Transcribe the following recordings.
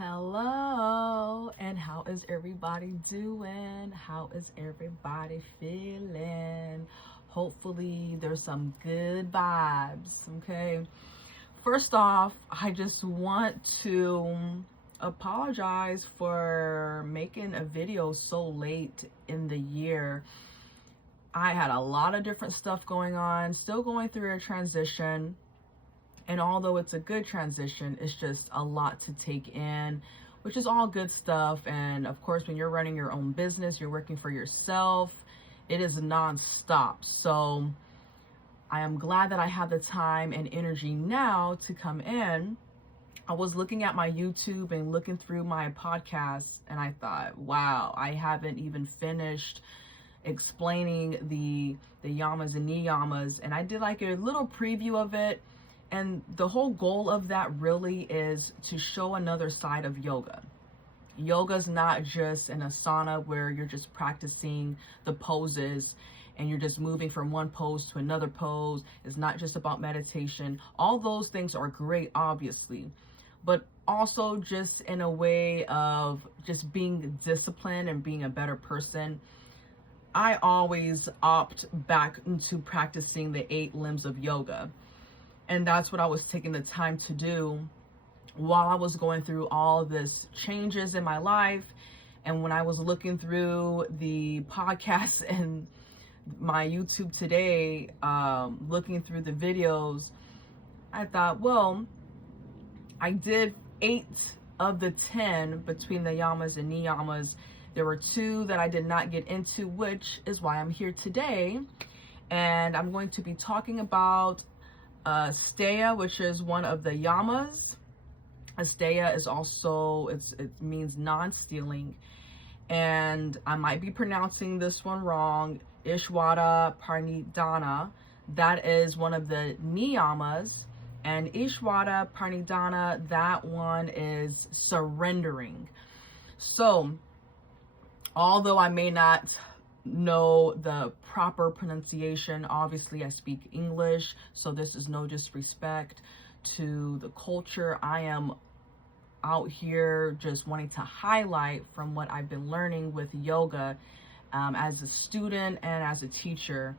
Hello, and how is everybody doing? How is everybody feeling? Hopefully there's some good vibes, okay? First off, I just want to apologize for making a video so late in the year. I had a lot of different stuff going on, still going through a transition. And although it's a good transition, it's just a lot to take in, which is all good stuff. And of course, when you're running your own business, you're working for yourself, it is nonstop. So I am glad that I have the time and energy now to come in. I was looking at my YouTube and looking through my podcasts, and I thought, wow, I haven't even finished explaining the yamas and niyamas. And I did like a little preview of it. And the whole goal of that really is to show another side of yoga. Yoga's not just an asana where you're just practicing the poses and you're just moving from one pose to another pose. It's not just about meditation. All those things are great, obviously, but also just in a way of just being disciplined and being a better person. I always opt back into practicing the 8 limbs of yoga. And that's what I was taking the time to do while I was going through all this changes in my life. And when I was looking through the podcast and my YouTube today, looking through the videos, I thought, well, I did 8 of the 10 between the yamas and niyamas. There were 2 that I did not get into, which is why I'm here today. And I'm going to be talking about Asteya, which is one of the yamas. Asteya is also, it means non-stealing. And I might be pronouncing this one wrong. Ishvara Pranidhana, that is one of the niyamas. And Ishvara Pranidhana, that one is surrendering. So, although I may not know the proper pronunciation, obviously I speak English, so this is no disrespect to the culture. I am out here just wanting to highlight from what I've been learning with yoga as a student and as a teacher,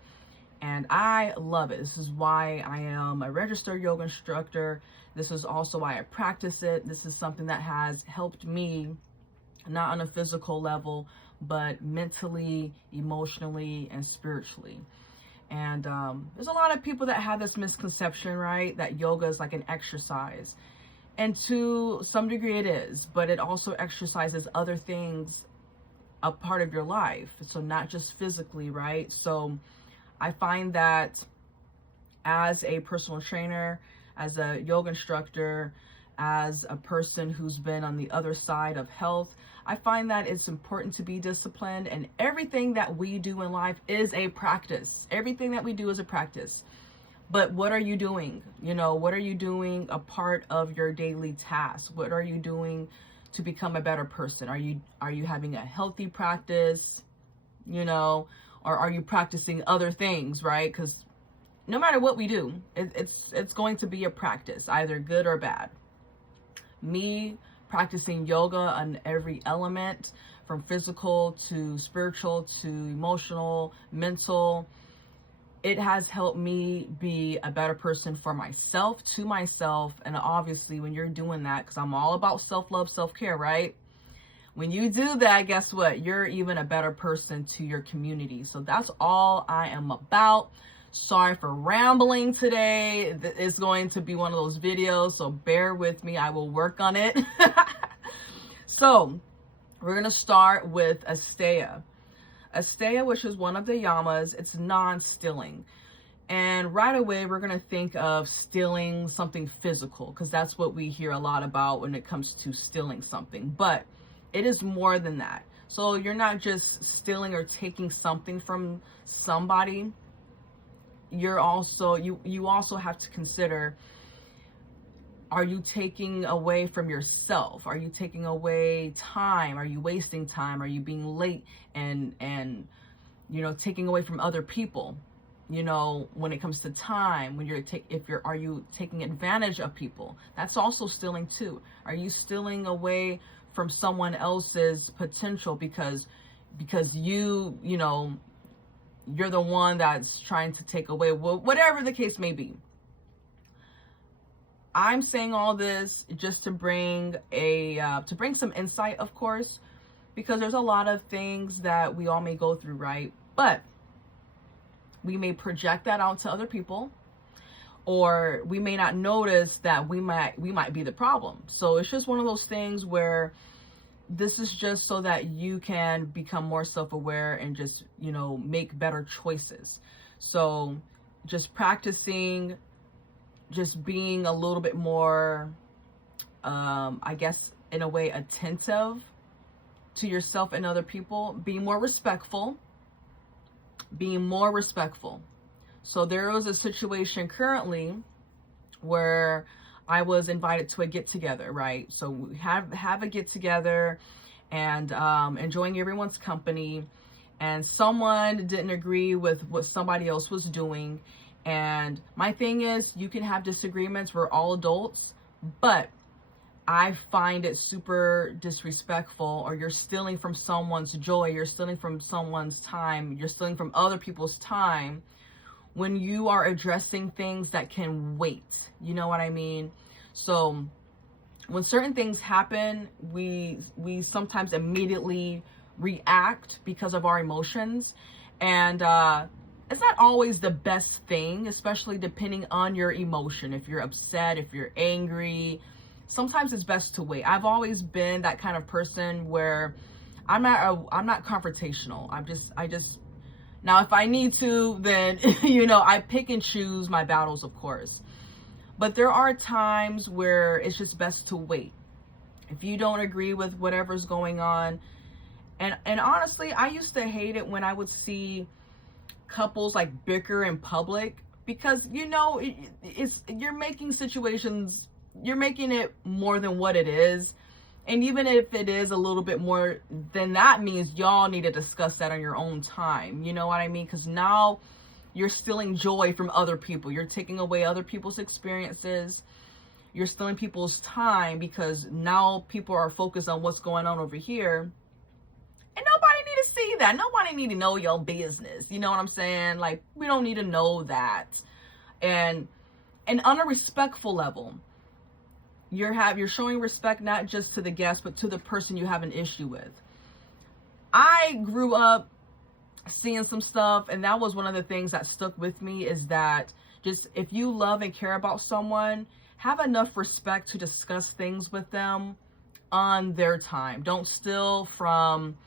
and I love it. This is why I am a registered yoga instructor. This is also why I practice it. This is something that has helped me, not on a physical level, but mentally, emotionally, and spiritually. And there's a lot of people that have this misconception, right, that yoga is like an exercise. And to some degree it is, but it also exercises other things a part of your life. So not just physically, right? So I find that as a personal trainer, as a yoga instructor, as a person who's been on the other side of health, I find that it's important to be disciplined, and everything that we do in life is a practice. Everything that we do is a practice. But what are you doing? You know, what are you doing a part of your daily tasks? What are you doing to become a better person? Are you having a healthy practice, you know, or are you practicing other things, right? Because no matter what we do, it's going to be a practice, either good or bad. Me practicing yoga on every element, from physical to spiritual to emotional, mental, it has helped me be a better person for myself, to myself. And obviously when you're doing that, because I'm all about self-love, self-care, right? When you do that, guess what? You're even a better person to your community. So that's all I am about. Sorry for rambling today. It's going to be one of those videos, so bear with me. I will work on it. So we're going to start with Asteya. Asteya, which is one of the yamas, it's non-stealing. And right away, we're going to think of stealing something physical, because that's what we hear a lot about when it comes to stealing something. But it is more than that. So you're not just stealing or taking something from somebody. You're also, you also have to consider, are you taking away from yourself? Are you taking away time? Are you wasting time? Are you being late and you know, taking away from other people? You know, when it comes to time, when are you taking advantage of people? That's also stealing too. Are you stealing away from someone else's potential because you know, you're the one that's trying to take away, whatever the case may be. I'm saying all this just to bring some insight, of course, because there's a lot of things that we all may go through, right? But we may project that out to other people, or we may not notice that we might be the problem. So it's just one of those things where this is just so that you can become more self-aware and just, you know, make better choices. So just practicing, just being a little bit more, I guess, in a way, attentive to yourself and other people, being more respectful. So there was a situation currently where I was invited to a get-together, right? So we have a get-together and enjoying everyone's company, and someone didn't agree with what somebody else was doing. And my thing is, you can have disagreements, we're all adults, but I find it super disrespectful, or you're stealing from someone's joy, you're stealing from someone's time, you're stealing from other people's time when you are addressing things that can wait. You know what I mean? So when certain things happen, we sometimes immediately react because of our emotions, and it's not always the best thing, especially depending on your emotion. If you're upset, if you're angry, sometimes it's best to wait. I've always been that kind of person where I'm not confrontational. I just now, if I need to, then you know, I pick and choose my battles, of course. But there are times where it's just best to wait. If you don't agree with whatever's going on, and honestly, I used to hate it when I would see couples like bicker in public, because, you know, you're making it more than what it is. And even if it is a little bit more, then that means y'all need to discuss that on your own time. You know what I mean? Because now you're stealing joy from other people. You're taking away other people's experiences. You're stealing people's time, because now people are focused on what's going on over here. And nobody need to see that. Nobody need to know your business. You know what I'm saying? Like, we don't need to know that. And on a respectful level, you're showing respect not just to the guest, but to the person you have an issue with. I grew up seeing some stuff, and that was one of the things that stuck with me, is that just, if you love and care about someone, have enough respect to discuss things with them on their time. Don't steal from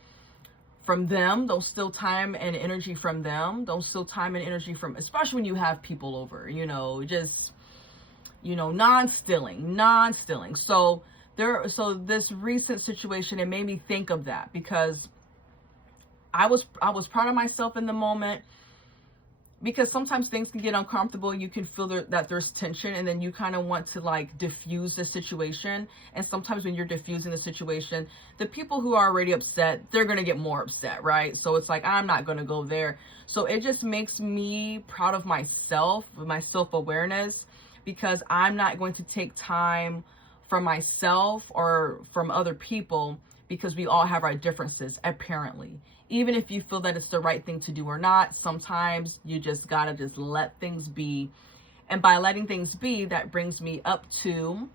them. Don't steal time and energy from them. Don't steal time and energy from, especially when you have people over, you know, just, you know, non-stealing. So this recent situation, it made me think of that, because I was proud of myself in the moment, because sometimes things can get uncomfortable. You can feel that there's tension, and then you kind of want to like diffuse the situation. And sometimes when you're diffusing the situation, the people who are already upset, they're going to get more upset, right? So it's like, I'm not going to go there. So it just makes me proud of myself, my self-awareness, because I'm not going to take time from myself or from other people, because we all have our differences, apparently. Even if you feel that it's the right thing to do or not, sometimes you just gotta just let things be. And by letting things be, that brings me up to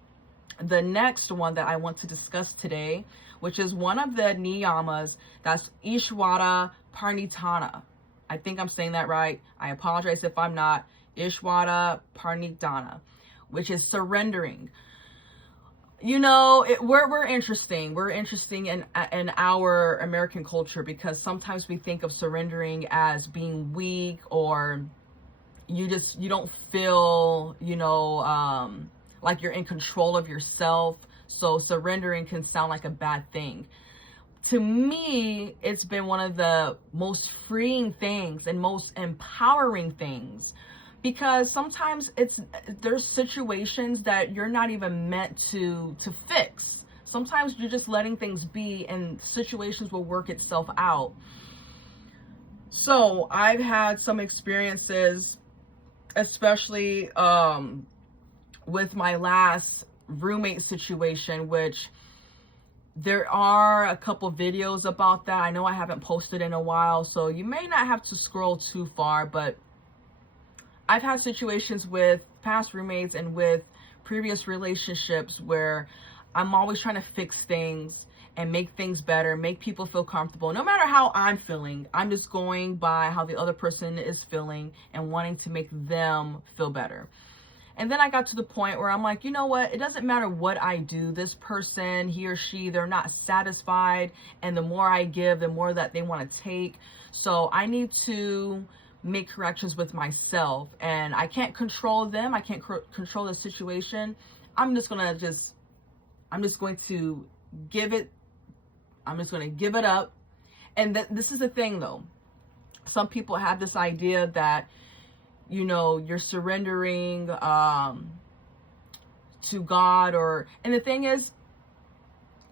the next one that I want to discuss today, which is one of the niyamas. That's Ishvara Pranidhana. I think I'm saying that right. I apologize if I'm not. Ishvara Pranidhana, which is surrendering. You know, we're interesting. We're interesting in our American culture, because sometimes we think of surrendering as being weak, or you don't feel, you know, like you're in control of yourself. So surrendering can sound like a bad thing. To me, it's been one of the most freeing things and most empowering things. Because sometimes there's situations that you're not even meant to fix. Sometimes you're just letting things be, and situations will work itself out. So I've had some experiences, especially with my last roommate situation, which there are a couple videos about that. I know I haven't posted in a while, so you may not have to scroll too far, but I've had situations with past roommates and with previous relationships where I'm always trying to fix things and make things better, make people feel comfortable. No matter how I'm feeling, I'm just going by how the other person is feeling and wanting to make them feel better. And then I got to the point where I'm like, you know what? It doesn't matter what I do. This person, he or she, they're not satisfied. And the more I give, the more that they want to take. So I need to make corrections with myself. And I can't control them. I can't control the situation. I'm just going to give it. I'm just going to give it up. And this is the thing, though. Some people have this idea that, you know, you're surrendering to God, and the thing is,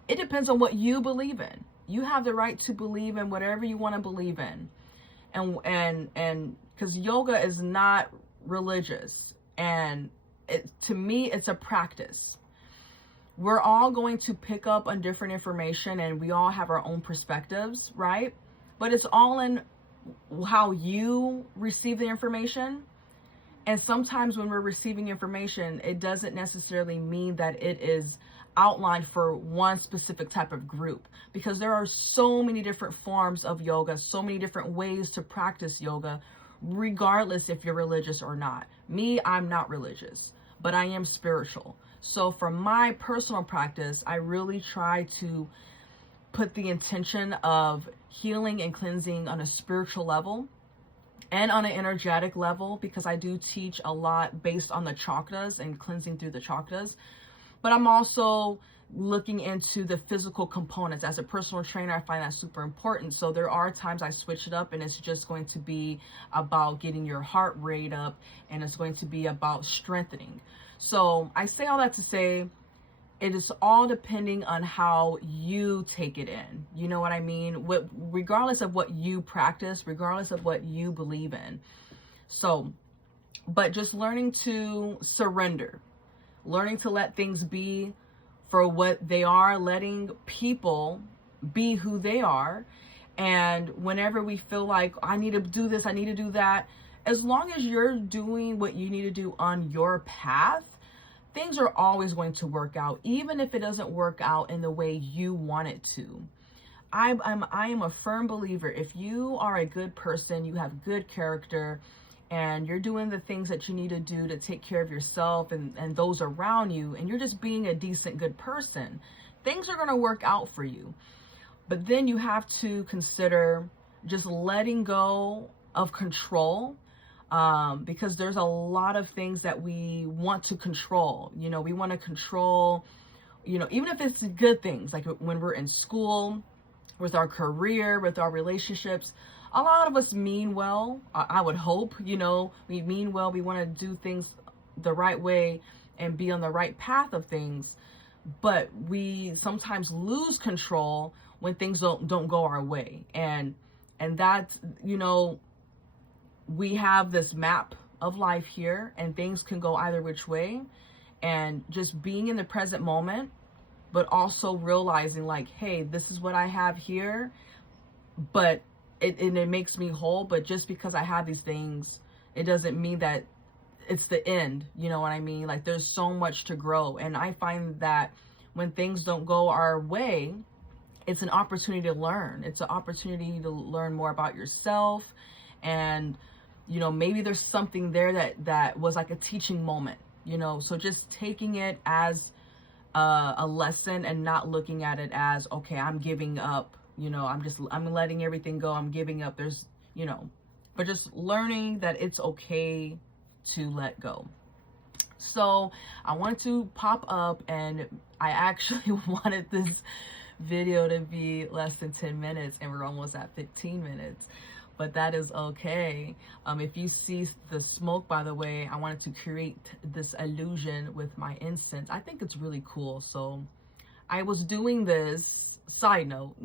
it depends on what you believe in. You have the right to believe in whatever you want to believe in. And because yoga is not religious, and to me, it's a practice. We're all going to pick up on different information, and we all have our own perspectives, right? But it's all in how you receive the information. And sometimes when we're receiving information, it doesn't necessarily mean that it is outlined for one specific type of group, because there are so many different forms of yoga, so many different ways to practice yoga, regardless if you're religious or not. Me, I'm not religious, but I am spiritual. So for my personal practice, I really try to put the intention of healing and cleansing on a spiritual level and on an energetic level, because I do teach a lot based on the chakras and cleansing through the chakras. But I'm also looking into the physical components. As a personal trainer, I find that super important. So there are times I switch it up, and it's just going to be about getting your heart rate up, and it's going to be about strengthening. So I say all that to say, it is all depending on how you take it in. You know what I mean? Regardless of what you practice, regardless of what you believe in. So, but just learning to surrender, learning to let things be for what they are, letting people be who they are. And whenever we feel like, I need to do this, I need to do that, as long as you're doing what you need to do on your path, things are always going to work out, even if it doesn't work out in the way you want it to. I am a firm believer, if you are a good person, you have good character, and you're doing the things that you need to do to take care of yourself and those around you, and you're just being a decent, good person, things are going to work out for you. But then you have to consider just letting go of control, because there's a lot of things that we want to control. You know, we want to control, you know, even if it's good things, like when we're in school, with our career, with our relationships. A lot of us mean well. I would hope, you know, we mean well. We want to do things the right way and be on the right path of things. But we sometimes lose control when things don't go our way. And that's, you know, we have this map of life here, and things can go either which way. And just being in the present moment, but also realizing like, hey, this is what I have here, but it makes me whole. But just because I have these things, it doesn't mean that it's the end. You know what I mean? Like, there's so much to grow. And I find that when things don't go our way, it's an opportunity to learn. It's an opportunity to learn more about yourself. And, you know, maybe there's something there that was like a teaching moment, you know. So just taking it as a lesson and not looking at it as, okay, I'm giving up, you know, I'm letting everything go, I'm giving up. There's, you know, but just learning that it's okay to let go. So I wanted to pop up, and I actually wanted this video to be less than 10 minutes, and we're almost at 15 minutes. But that is okay. If you see the smoke, by the way, I wanted to create this illusion with my incense. I think it's really cool. So I was doing this side note,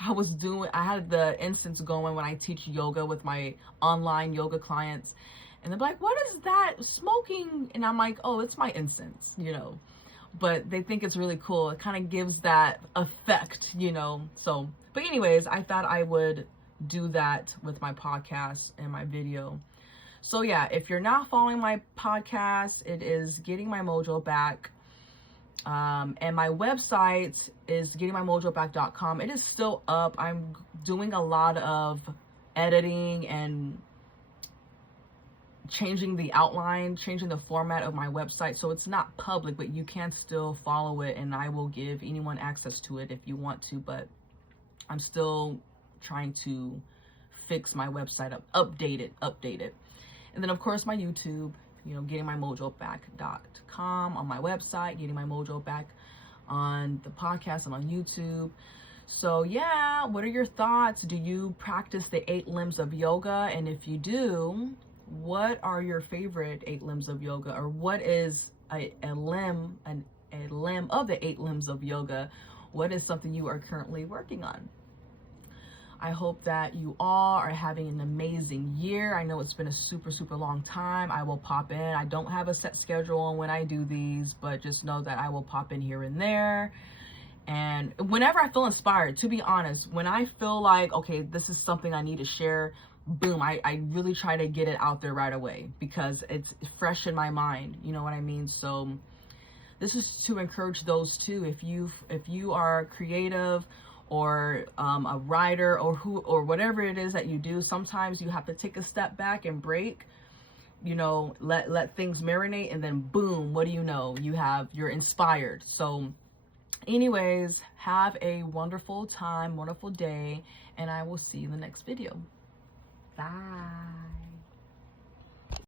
I had the incense going when I teach yoga with my online yoga clients. And they're like, what is that smoking? And I'm like, oh, it's my incense, you know. But they think it's really cool. It kind of gives that effect, you know. So, but anyways, I thought I would do that with my podcast and my video. So yeah, if you're not following my podcast, it is Getting My Mojo Back. And my website is gettingmymojoback.com. It is still up. I'm doing a lot of editing and changing the outline, changing the format of my website, so it's not public, but you can still follow it, and I will give anyone access to it if you want to. But I'm still trying to fix my website up, update it. And then of course my YouTube, you know, gettingmymojoback.com on my website, Getting My Mojo Back on the podcast and on YouTube. So yeah, what are your thoughts? Do you practice the 8 limbs of yoga? And if you do, what are your favorite 8 limbs of yoga? Or what is a limb of the 8 limbs of yoga? What is something you are currently working on? I hope that you all are having an amazing year. I know it's been a super long time. I will pop in. I don't have a set schedule on when I do these, but just know that I will pop in here and there. And whenever I feel inspired, to be honest, when I feel like, okay, this is something I need to share, boom, I really try to get it out there right away because it's fresh in my mind. You know what I mean? So this is to encourage those too. If you are creative or a writer or whatever it is that you do, sometimes you have to take a step back and break, you know, let things marinate, and then boom, what do you know? You're inspired. So anyways, have a wonderful time, wonderful day, and I will see you in the next video. Bye.